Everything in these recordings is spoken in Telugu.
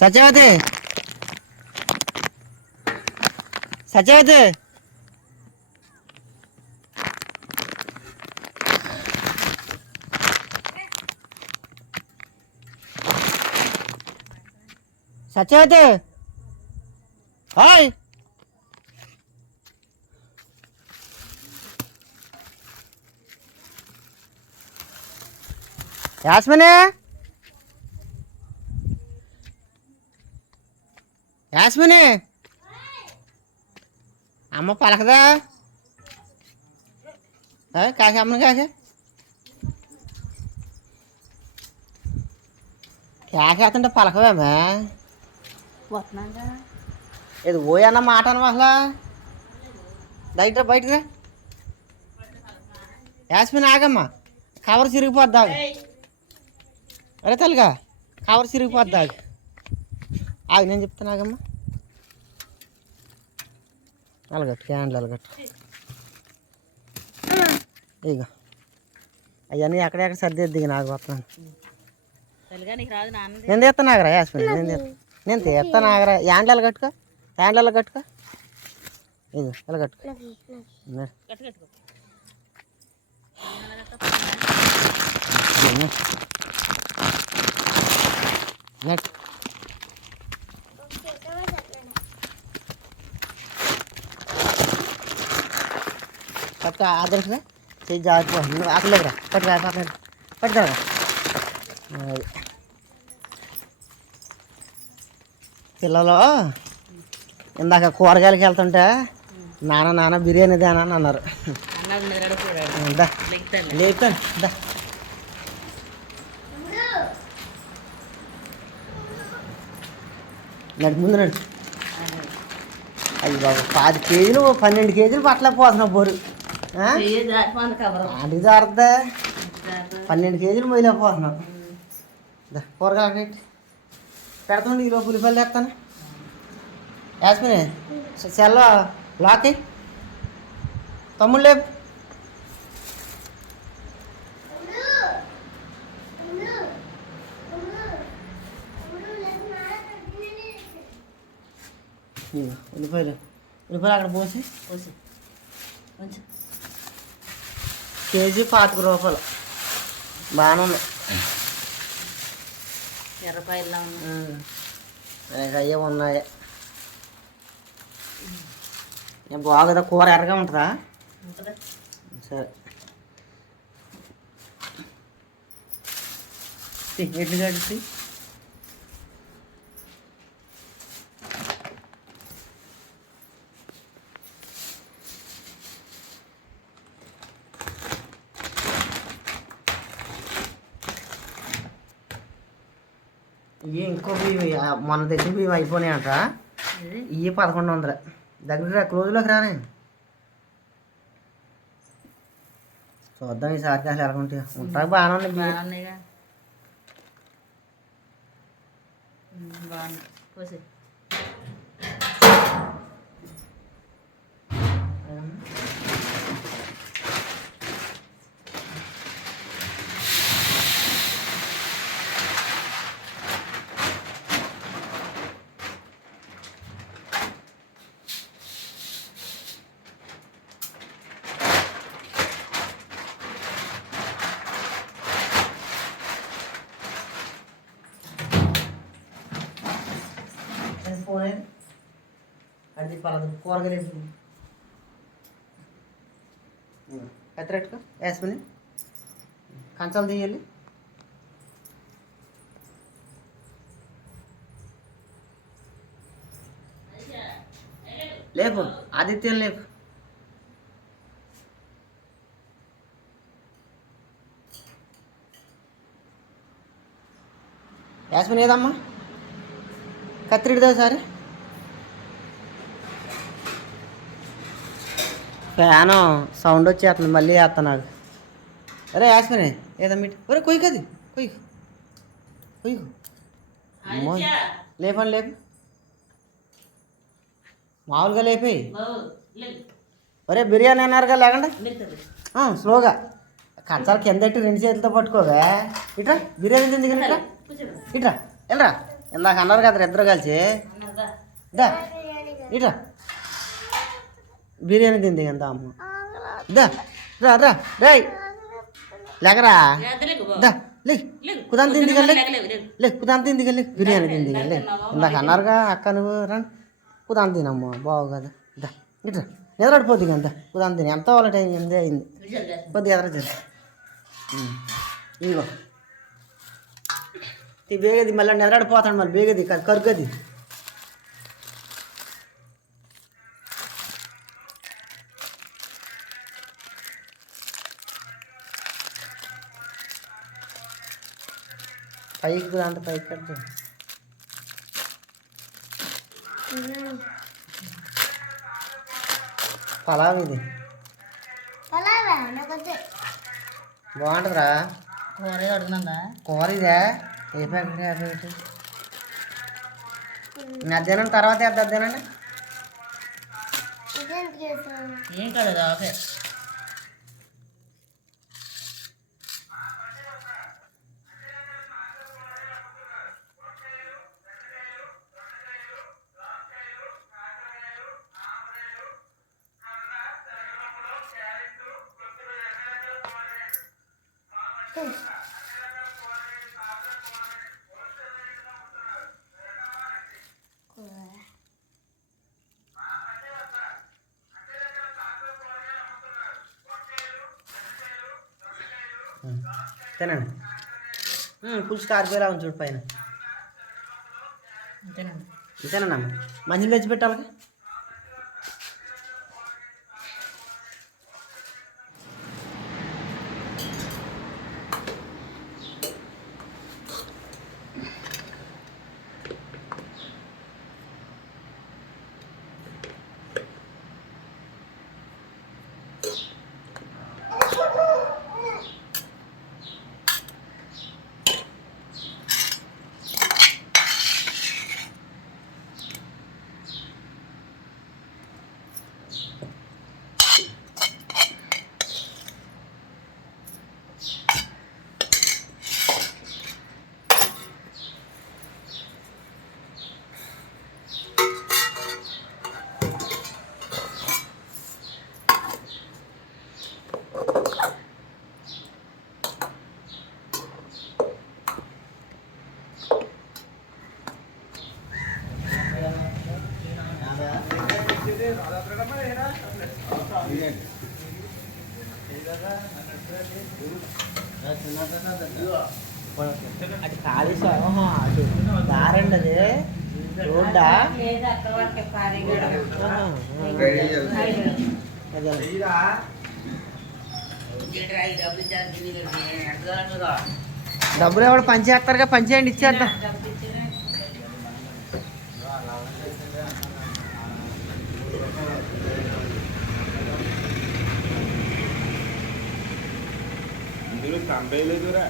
సత్యవతి సత్యవతి సత్యవతి హాయ్ యాస్మినే యాస్మిని అమ్మ పలకదా కాకి అమ్మని కాకి కేకేస్తుంటే పలకవేమా ఇది ఓయన్న మాట అనమా అసలు బయటరా యాస్మిన్ ఆగమ్మా కవర్ చిరిగిపోద్దా అరే తల్లిగా కవర్ చిరిగిపోద్దా ఆగి నేను చెప్తాను ఆగమ్మా అలగట్టు క్యాండ్లు అలగట్టు ఇక అవన్నీ ఎక్కడెక్కడ సర్దిద్ది నాకు వస్తున్నాను నేను తీస్తాను ఆగరా యాస్మిన్ నేను తీస్తాను ఆగరా యాండ్లు కట్టుకో హ్యాండ్లు కట్టుకో ఇక ఎలా కట్టుకో నెట్ పట్టుకో ఆదర్శ చెయ్యి జాగ్రత్త నువ్వు ఆకలేదురా పట్టుకురా పిల్లలు ఇందాక కూరగాయలకి వెళ్తుంటే నాన్న బిర్యానీ దేనా అని అన్నారు లేపుతాను నడు ముందు నడు అయ్యి బాబు 10 కేజీలు 12 కేజీలు పట్టలేకపోతున్నావు బోరు అది జాగ్రత్త 12 కేజీలు మొయ్యలేకపోతున్నావు కూరగాయలు పెడతాను ఈలో పులిపల్లి తెస్తాను యాస్మిని సెల్లో లాక్ తమ్ముడు లేపు ఉల్లిపాయలు అక్కడ పోసి కేజీ 25 రూపాయలు బాగానే ఉన్నాయి ఎర్రపాయలు అయ్యే ఉన్నాయి బాగుదా కూర ఎర్రగా ఉంటుందా సరే ఎడ్లు కడిసి ఇవి ఇంకో బియ్యం మొన్న తెచ్చిన బియ్యం అయిపోయినాయంట ఇవి 1100 దగ్గర క్లోజ్లోకి రానే చూద్దాం ఈసారి అసలు ఎలా ఉంటాయి ఉంటాయి బాగానే ఉన్నాయి బాగున్నాయిగా బాగున్నాయి పోసి అది పలదు కూరగాయలు కత్తిరెట్టుకో యాస్మిని కంచాలు తీయాలి లేపు ఆదిత్యం లేపు యాస్మిన్ ఏదమ్మా కత్తిరిడదా సరే ఫ్యాను సౌండ్ వచ్చేస్తుంది మళ్ళీ వేస్తాను నాకు అరే యాస్మిని ఏదో మీట్ ఒరే కొయ్యి కది కొయ్యి కొయ్యి లేపండి లేపు మామూలుగా లేపి ఒరే బిర్యానీ అన్నారుగా లేకండి స్లోగా కచ్చాలు కింద పెట్టి 2 చేతులతో పట్టుకోగా ఇట్రా బిర్యానీ తింది కానీ ఇట్రా ఇట్రా వెళ్ళరా ఇందాక అన్నారు కదా ఇద్దరు కలిసి దా ఇట్రా బిర్యానీ తింది ఎంత అమ్మ దా రా రా రే లేకరా దా లే కుదాం తింది కానీ లే కుదాం తింది కానీ బిర్యానీ తింది కానీ ఇందాక అన్నారుగా అక్క నువ్వు రండి కుదాం తినమ్మా బాగు కదా దా ఇట్రా నిద్రపడిపోద్ది కదా కుదాం తిని ఎంత వాళ్ళ టైం 8 అయింది కొద్దిగా ఎదర చేసి ఇదిగో బేగది మళ్ళీ నిద్రడిపోతాడు మళ్ళీ బేగది కరుగది పైకి అంటే పైకి కట్టు పలావ్ ఇది బాగుంటుందిరా కూర అడుగునందా కూర ఇదే ఏ ప్యాకెట్ మధ్యాహ్నం తర్వాత వేద్దానండి ఏం కాలేదు ఓకే తినండి పులుసు కారిపోయేలా ఉంది చూడు పైన ఇంతేనమ్మా మంచిగా తెచ్చి పెట్టాలి అది ఖాళీ అటు దారండి అది రోడ్డా డబ్బులు ఎవరు పంచేస్తారుగా పంచేయండి ఇచ్చేద్దాం లేదురా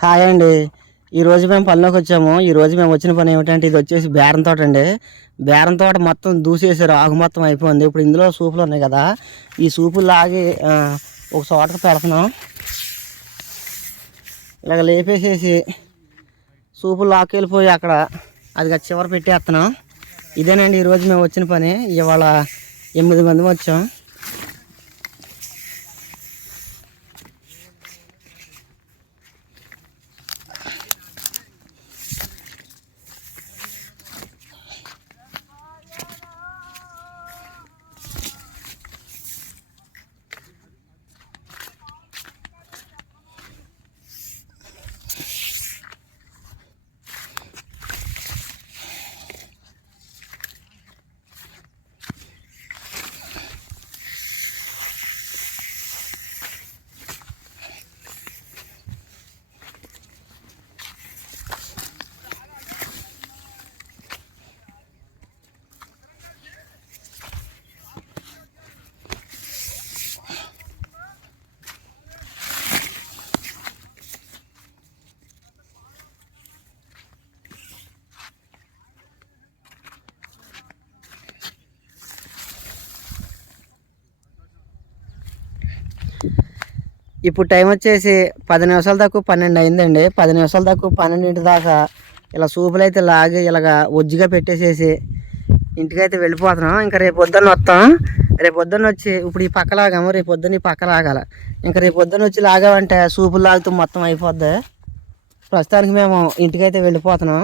హాయ్ అండి, ఈరోజు మేము పనిలోకి వచ్చాము. ఈరోజు మేము వచ్చిన పని ఏమిటంటే ఇది వచ్చేసి బేరం తోట అండి. బేరం తోట మొత్తం దూసేసారు, ఆకు మొత్తం అయిపోయింది. ఇప్పుడు ఇందులో సూపులు ఉన్నాయి కదా, ఈ సూపులు లాగి ఒక చోటకు పెడుతున్నాం. ఇలాగ లేపేసేసి సూపులు లాక్కెళ్ళిపోయి అక్కడ అది చివర పెట్టేస్తున్నాం. ఇదేనండి ఈరోజు మేము వచ్చిన పని. ఇవాళ 8 మంది వచ్చాం. ఇప్పుడు టైం వచ్చేసి 10 నిమిషాలు తక్కువ 12 అయిందండి. 10 నిమిషాలు తక్కువ 12 దాకా ఇలా సూపులు అయితే లాగి ఇలాగ ఒజ్జిగా పెట్టేసేసి ఇంటికైతే వెళ్ళిపోతున్నాం. ఇంకా రేపు పొద్దున్న వస్తాం. రేపు పొద్దున్న వచ్చి ఇప్పుడు ఈ పక్క లాగాము, రేపు పొద్దున్న ఈ పక్క లాగాల. ఇంకా రేపు పొద్దున్న వచ్చి లాగామంటే సూపులు లాగుతూ మొత్తం అయిపోద్ది. ప్రస్తుతానికి మేము ఇంటికైతే వెళ్ళిపోతున్నాం.